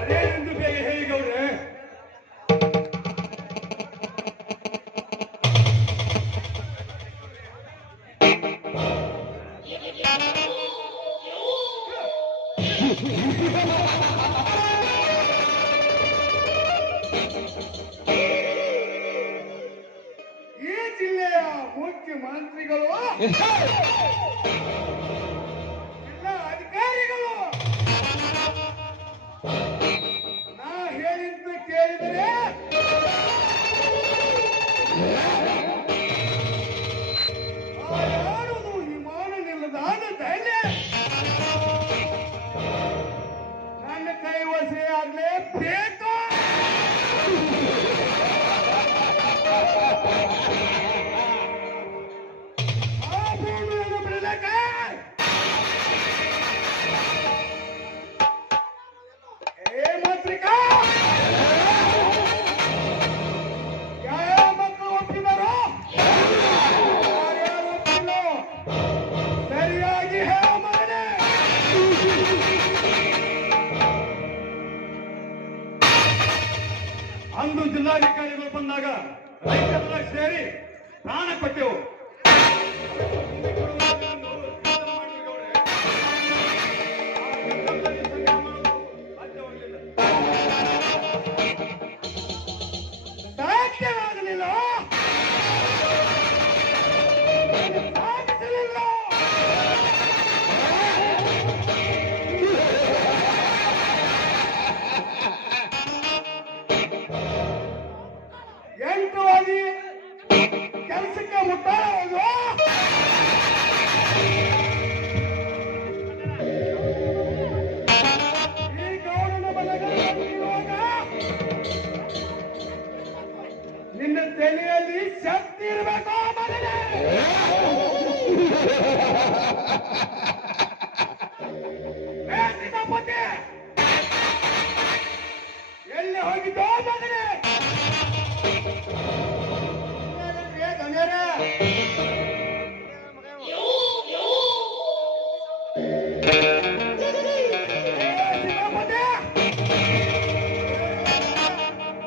ಅದೇನೆಂದು ಬೇಗ ಹೇಳಿ ಗೌಡ್ರೆ. ಈ ಜಿಲ್ಲೆಯ ಮುಖ್ಯಮಂತ್ರಿಗಳು, ಜಿಲ್ಲಾ ಅಧಿಕಾರಿಗಳು ನಾ ಹೇಳಿದ್ದು ಕೇಳಿದರೆ ಯಾರುವುದು ವಿಮಾನ ನಿಲ್ಲದಾದ ಧೈರ್ಯ ನನ್ನ ಕೈವಸೆ ಆಗಲೇಬೇಕು. ಅಂದು ಜಿಲ್ಲಾಧಿಕಾರಿಗಳು ಬಂದಾಗ ರೈತರೆಲ್ಲ ಸೇರಿ ಪ್ರಾಣ ಕೊಟ್ಟೆವು. ಸಾಧ್ಯವಾಗಲಿಲ್ಲ, ಸಾಧಿಸಲಿಲ್ಲ. ಎಂಟುವಾಗಿ ಕೆಲಸಕ್ಕೆ ಮುಟ್ಟಾಡುವುದು ಈ ಗೌಡನ ಬಲಗೈವಾಗ ನಿನ್ನ ತಲೆಯಲ್ಲಿ ಶಕ್ತಿ ಇರಬೇಕು. ಎಲ್ಲಿ ಹೋಗಿದ್ದೋ ಮಗನೇ?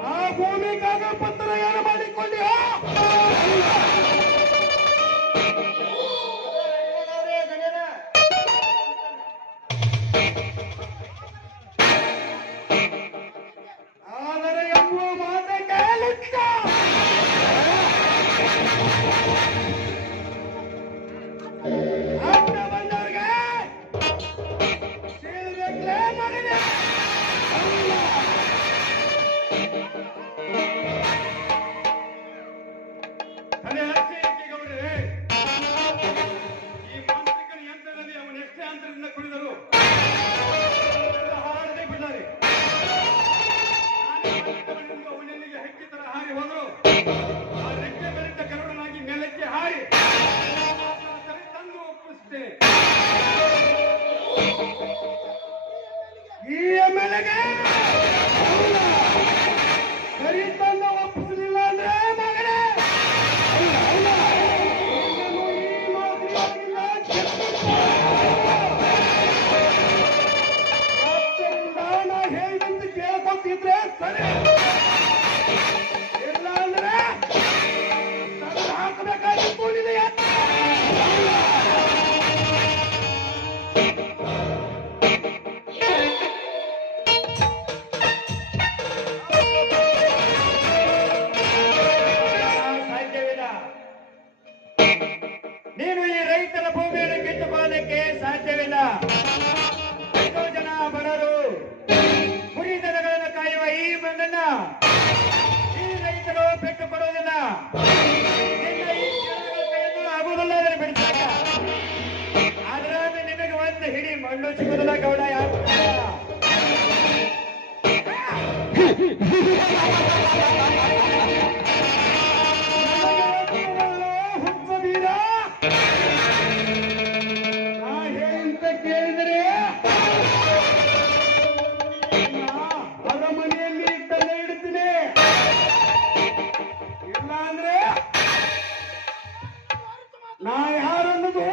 ಆ ಭೂಮಿ ಕಾಗದ ಪತ್ರ ಏನು ಮಾಡಿಕೊಂಡಿಯೋ? ಆದರೆ ಎಂಬುವ ಮಾತೆ ಕೇಳಿಲ್ಲ. ಅಡ್ಡ ಬಂದವ್ರಿಗೆ ಸೀಳ್ಬೇಕ್ಲೇ ಮಗನೇ. ತಲೆ ಹಚ್ಚಿ ಗೌಡ್ರೆ, ಈ ಮಾಂತ್ರಿಕನ ಯಂತ್ರದಲ್ಲಿ ಅವನೆಷ್ಟೇ ಅಂತರದಿಂದ ಕುಡಿದರು ಹಾರದೆ ಬಿಡಾರೆ. ಅವನೆಲ್ಲಿಗೆ ಹೆಕ್ಕಿ ತರ ಹಾರಿ ಹೋದರು. ಆ ರೆಕ್ಕೆ ಬೆಳೆದ ಕರುಣನಾಗಿ ಮೇಲಕ್ಕೆ ಹಾರಿ ಸರಿ ತಂದು ಒಪ್ಪಿಸುತ್ತೇನೆ. ಈ ಎಮ್ಮೆಲೆಗೆ ಸರಿ ತಂದು ಒಪ್ಪಿಸಲಿಲ್ಲ ಅಂದ್ರೆ ಮಗನೇ ನಾ ಹೇಳಿದಂತೆ ಕೇಳ್ಕೊತಿದ್ರೆ ಸರಿ, ಇಲ್ಲ ಅಂದ್ರೆ ಹಾಕಬೇಕಾಗಿತ್ತು ನಿನಗೆ. ಸಾಧ್ಯವಿಲ್ಲ. ನೀನು ಈ ರೈತರ ಭೂಮಿಯನ್ನು ಕಿತ್ತುಕೊಳ್ಳಲಿಕ್ಕೆ ಸಾಧ್ಯವಿಲ್ಲ. ಎಷ್ಟೋ ಜನ ಬಡವರು ಕುರಿ ದನಗಳನ್ನು ಕಾಯುವ ಈ ಮಣ್ಣನ್ನ ಈ ರೈತರು ಪೆಟ್ಟು ಕೊಡುವುದಿಲ್ಲ. ನಿನ್ನ ಈ ಕೈಯನ್ನು ಆಗುವುದಿಲ್ಲ ಅಂದರೆ ಬಿಡಿಸಾಕ. ಆದ್ರೆ ನಿನಗೆ ಒಂದು ಹಿಡಿ ಮಣ್ಣು ಸಿಗುವುದಿಲ್ಲ ಗೌಡ. ಯಾರು ಹುಚ್ಚಬೀರ ನಾ ಹೇಳಿಂತ ಕೇಳಿದರೆ ಅರಮನೆಯಲ್ಲಿ ತಲೆ ಇಡುತ್ತೀನಿ. ಇಲ್ಲ ಅಂದ್ರೆ ನಾ ಯಾರನ್ನೋದು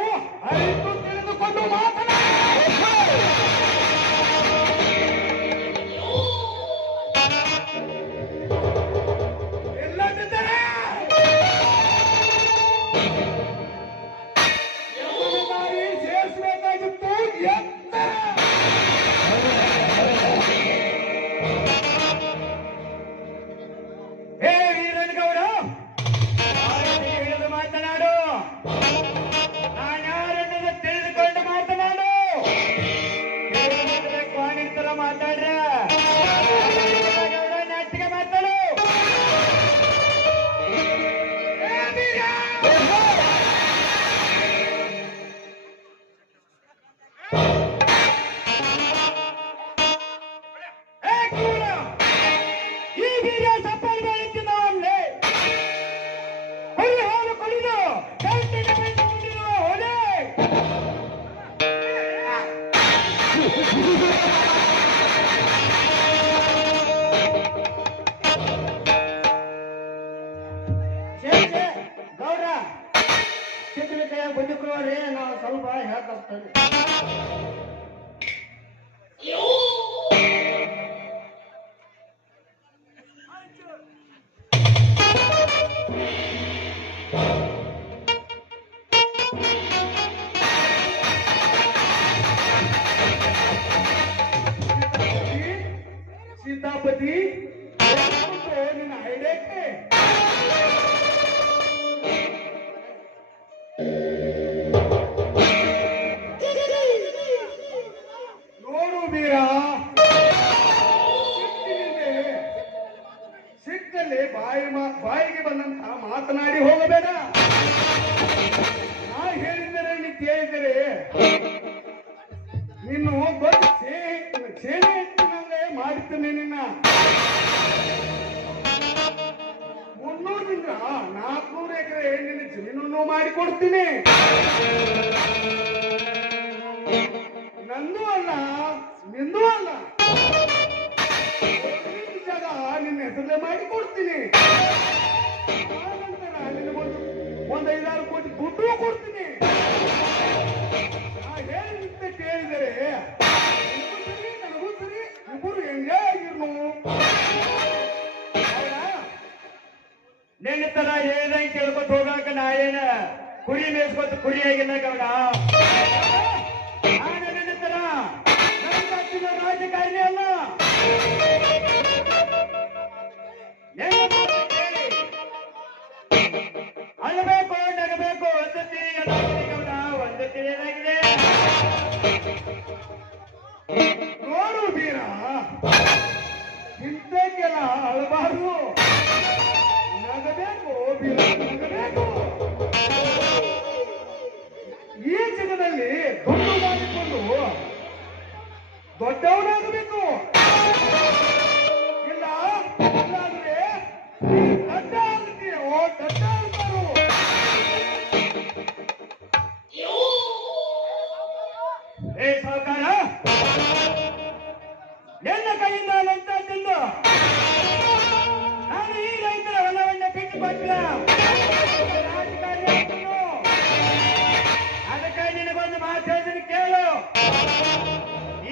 ಈ ಬೀಜ ಸಪ್ಪಲ್ ಬೆಳೆಯುತ್ತಿನ ಒಳ್ಳೆ ಹೊಲಿ ಹಾಲು ಕುಡಿದು ಕಲ್ತಿನ ಬೆಳೆಸಿಕೊಂಡಿರುವ ಹೊಲೆ ಗೌಡ ಚಿತ್ರ ಕೈಯಾಗ ಬಂದಿಕ್ಕೋರಿ ನಾವು ಸ್ವಲ್ಪ ಹೇಳ್ತಾನೆ ಸೀತಾಪತಿ ನಿನ್ನ ಐಡಕ್ಕೆ ನೋಡು ಬೀರ ಸಿಕ್ಕಲ್ಲಿ ಬಾಯಿಗೆ ಬಂದಂತ ಮಾತನಾಡಿ ಹೋಗಬೇಡ. ನಾ ಹೇಳಿದರೆ ನೀ ಕೇಳಿದರೆ ನೀನು ದೊಡ್ಡ ಸೇನೆ ಹೆಚ್ಚಿನಂಗೆ ಮಾಡ್ತೇನೆ. ನಿನ್ನ 300ರಿಂದ 400 ಎಕರೆ ನಿನ್ನ ಜಮೀನನ್ನು ಮಾಡಿಕೊಡ್ತೀನಿ. ನಂದು ಅಲ್ಲ ನಿಂದು ಅಲ್ಲ, ಜಾಗ ನಿನ್ನ ಹೆಸರಲ್ಲೇ ಮಾಡಿಕೊಡ್ತೀನಿ. ಆನಂತರ ನಿನಗೊಂದು 5-6 ಕೋಟಿ ದುಡ್ಡು ಕೊಡ್ತೀನಿ. ಹೇಳಿದಂತೆ ಕೇಳಿದರೆ ನನಗೂ ಸರಿ, ಇಬ್ಬರು ಹೆಂಗೇ ಆಗಿರ್ನು. ನಿನ್ನ ತರ ಏನಾಗಿ ಕೇಳ್ಕೊತ ಹೋಗಾಕ ನಾ ಏನ ಕುರಿ ಮೇಸ್ಕೊತ ಕುರಿ ಆಗಿಲ್ಲ ಗೌಡ. ನಾನು ನಿನ್ನ ತರ ನನ್ನ ರಾಜಕಾರಣಿ ಅಲ್ಲ. ಅಳಬೇಕು ನಗಬೇಕು ಒಂದು ತಿಳಿಯಲಾಗಿದೆ ಗೌಡ, ಒಂದು ತಿಳಿಯಲಾಗಿದೆ. ನೋಡು ಬೀರ, ಇಂಥಕ್ಕೆಲ್ಲ ಅಳಬಾರ್ದು. ನಗಬೇಕು ಬೀರ, ನಗಬೇಕು. ಈ ಜಗದಲ್ಲಿ ದುಡ್ಡು ಮಾಡಿಕೊಂಡು ದೊಡ್ಡವನಾಗಬೇಕು. ಇಲ್ಲ ಇಲ್ಲಾಂದ್ರೆ ದಡ್ಡ ಆಗ್ತೀಯ. ದಡ್ಡ ಅಂತಾರು. ಏ ಸಾವುಕಾರ, ನನ್ನ ಕೈಯಿಂದ ಲಂಚ ತಿಂದು ನಾನು ಈ ರೈತರ ಹೊಲವನ್ನ ಬಿಟ್ಟು ಕೊಟ್ಟಿಲ್ಲ. ರಾಜಕಾರಣಿ ಆಗ್ತನು. ಅದಕ್ಕಾಗಿ ನಿನಗೊಂದು ಮಾತು ಹೇಳ್ತೀನಿ ಕೇಳು.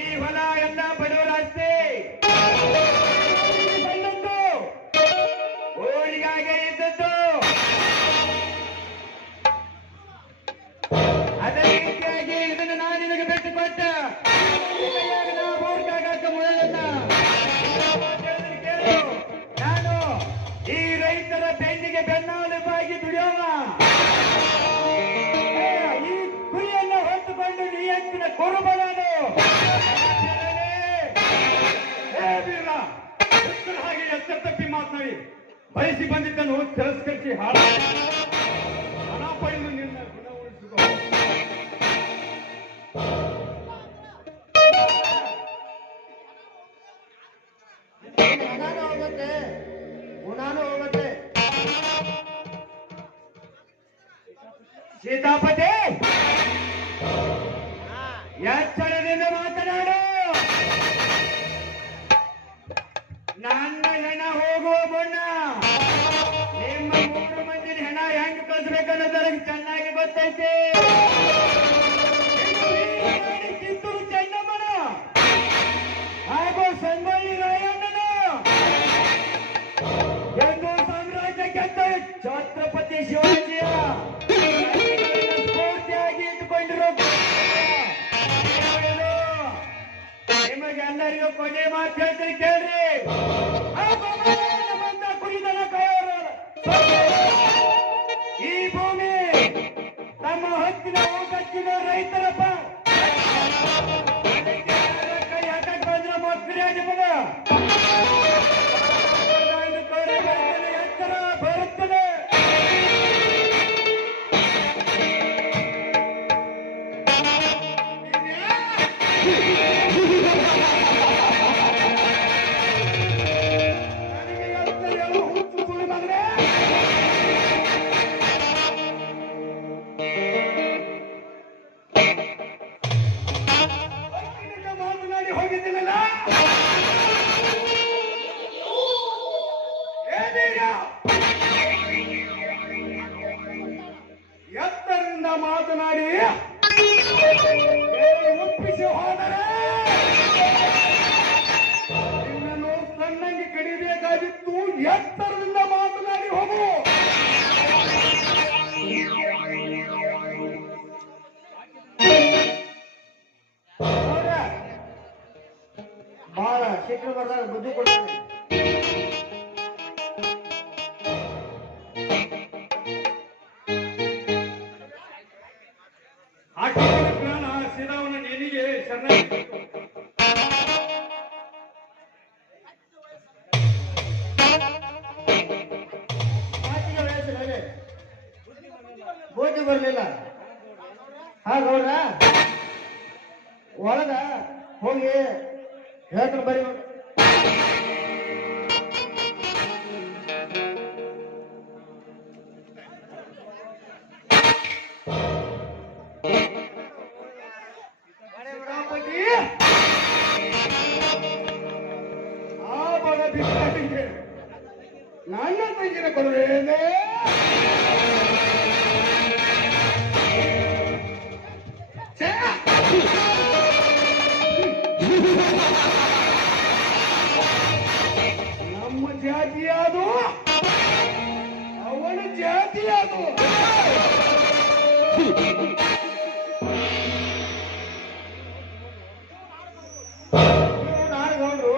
ಈ ಹೊಲ ಎಲ್ಲ ಬಡವರ ಆಸ್ತಿ. ಬಂದದ್ದು ಊರಿಗಾಗೆ ಇದ್ದದ್ದು. ಅದೇ ರೀತಿಯಾಗಿ ಇದನ್ನು ನಾನು ನಿನಗೆ ಬಿಟ್ಟು ಕೊಟ್ಟ. ನಾನು ಈ ರೈತರ ಬೆನ್ನಿಗೆ ಬೆನ್ನಾಲುವಾಗಿ ದುಡಿಯೋಣ. ಈ ಗುರಿಯನ್ನು ಹೊತ್ತುಕೊಂಡು ನಿಯಂತ್ರಣ ಕುರುಬನಾನು. ಹಾಗೆ ಎತ್ತ ತಪ್ಪಿ ಮಾತನಾಡಿ ಬಯಸಿ ಬಂದಿದ್ದನ್ನು ತಿರಸ್ಕರಿಸಿ ಹಣ ಪಡೆದು ನಿನ್ನ ಗುಣ ಉಳಿಸಿಕೊ. ಗುಣಾನು ಹೋಗುತ್ತೆ. ಸೀತಾಪತಿ, ಎಚ್ಚರದಿಂದ ಮಾತನಾಡು. ನನ್ನ ಹೆಣ ಹೋಗುವ ಮುನ್ನ ನಿಮ್ಮ 3 ಮಂದಿನ ಹೆಣ ಹೆಂಗ್ ಕಳಿಸ್ಬೇಕನ್ನೋದ್ರ ಚೆನ್ನಾಗಿ ಗೊತ್ತೈತಿ. ಕಿತ್ತೂರು ಚೆನ್ನಮ್ಮನ ಹಾಗೂ ಸಂಗೊಳ್ಳಿ ರಾಯಣ್ಣನ ಎಂದು ಸಾಮ್ರಾಜ್ಯ ಗೆದ್ದ ಛತ್ರಪತಿ ಶಿವಾಜಿಯ ಸ್ಫೂರ್ತಿಯಾಗಿ ಇಟ್ಟುಕೊಂಡಿರೋ ನಿಮಗೆಲ್ಲರಿಗೂ ಕೊನೆ ಮಾತು ಹೇಳ್ತೀನಿ ಕೇಳ್ರಿ. ನಮ್ಮಂತ ಕುರಿದನ ಕಾಯೋರು ಈ ಭೂಮಿ ತಮ್ಮ ಹೊತ್ತಿನ ಹೋಗತ್ತಿನ ರೈತರಪ್ಪ. ಕೈ ಹಾಕಕ್ ಬಂದ್ರೆ ಮೊಕ್ಕರಿ ನಿಮಗ ಎಚ್ಚರ ಬರುತ್ತದೆ. ಮಾತನಾಡಿ ಒಪ್ಪಿಸಿ ಹೋದರೆ ನಿನ್ನನ್ನು ಸಣ್ಣಂಗೆ ಕಡಿಬೇಕಾಗಿತ್ತು. ಎತ್ತರದಿಂದ ಮಾತನಾಡಿ ಹೋಗು. ಬಹಳ ಶೀಘ್ರ ಬರ್ದಾಗ ಬುದ್ಧಿ ಕೊಡ್ತೀನಿ. ಪ್ರಾಣ ಶ್ರೀರಾಮನ ನೆನಿಗೆ ಶರಣಾಗಿ ಬುದ್ಧಿ ಬರ್ಲಿಲ್ಲ. ಹಾಗೌಡ್ರ ಒಳಗ ಹೋಗಿ ಹೇಳ್ತಾರೆ ಬರೀ. ಆ ಬಡ ಭಿಕ್ಷಾಟಿಗೆ ನನ್ನ ತಂಗಿನ ಕೊಡುವೇನೆ. ನಮ್ಮ ಜಾತಿ ಅದು, ಅವನ ಜಾತಿ ಅದು. ನಾಡುಗೌಡರು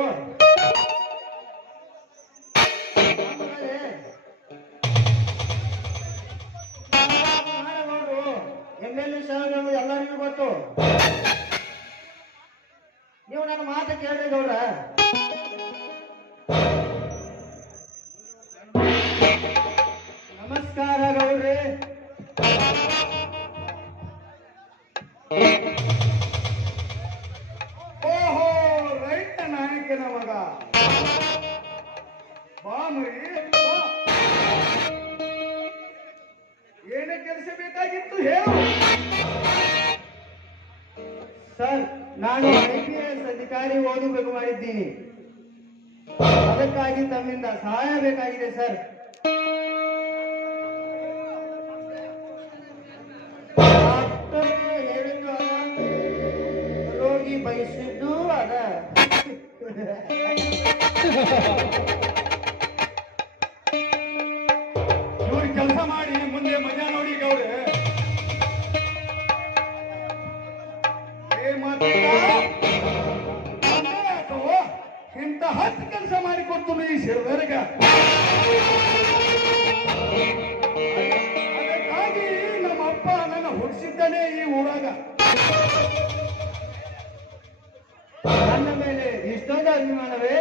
MLA ಸಾಹೇಬರು ಎಲ್ಲರಿಗೂ ಗೊತ್ತು. ನೀವು ನನ್ನ ಮಾತು ಕೇಳಿ ಗೌಡ. ನಮಸ್ಕಾರ ಗೌಡ್ರಿ. ಓಹೋ, ರೈತ ನಾಯಕನ ಮಗ. ಬಾ ಮರಿ ಬಾ. ಏನೇ ಕೆಲಸ ಬೇಕಾಗಿತ್ತು ಹೇಳು. ಸರ್, ನಾನು IPS ಅಧಿಕಾರಿ ಓದಬೇಕು ಮಾಡಿದ್ದೀನಿ. ಅದಕ್ಕಾಗಿ ತಮ್ಮಿಂದ ಸಹಾಯ ಬೇಕಾಗಿದೆ ಸರ್. ಡಾಕ್ಟರ್ ಹೇಳಿದ್ದು ಅದ, ರೋಗಿ ಬಯಸಿದ್ದು ಅದ. ಇವ್ರು ಕೆಲಸ ಮಾಡಿ ಮುಂದೆ ಮಜಾ ನೋಡಿ ಗೌಡ್ರೆ. ಇಂಥ 10 ಕೆಲಸ ಮಾಡಿಕೊಡ್ತು ಈ ಶಿರದರ್ಗ. ಅದಕ್ಕಾಗಿ ನಮ್ಮಪ್ಪ ನನ್ನ ಹುಟ್ಟಿಸಿದ್ದಾನೆ ಈ ಊರಾಗ. ನನ್ನ ಮೇಲೆ ಇಷ್ಟೊಂದು ಅಭಿಮಾನವೇ?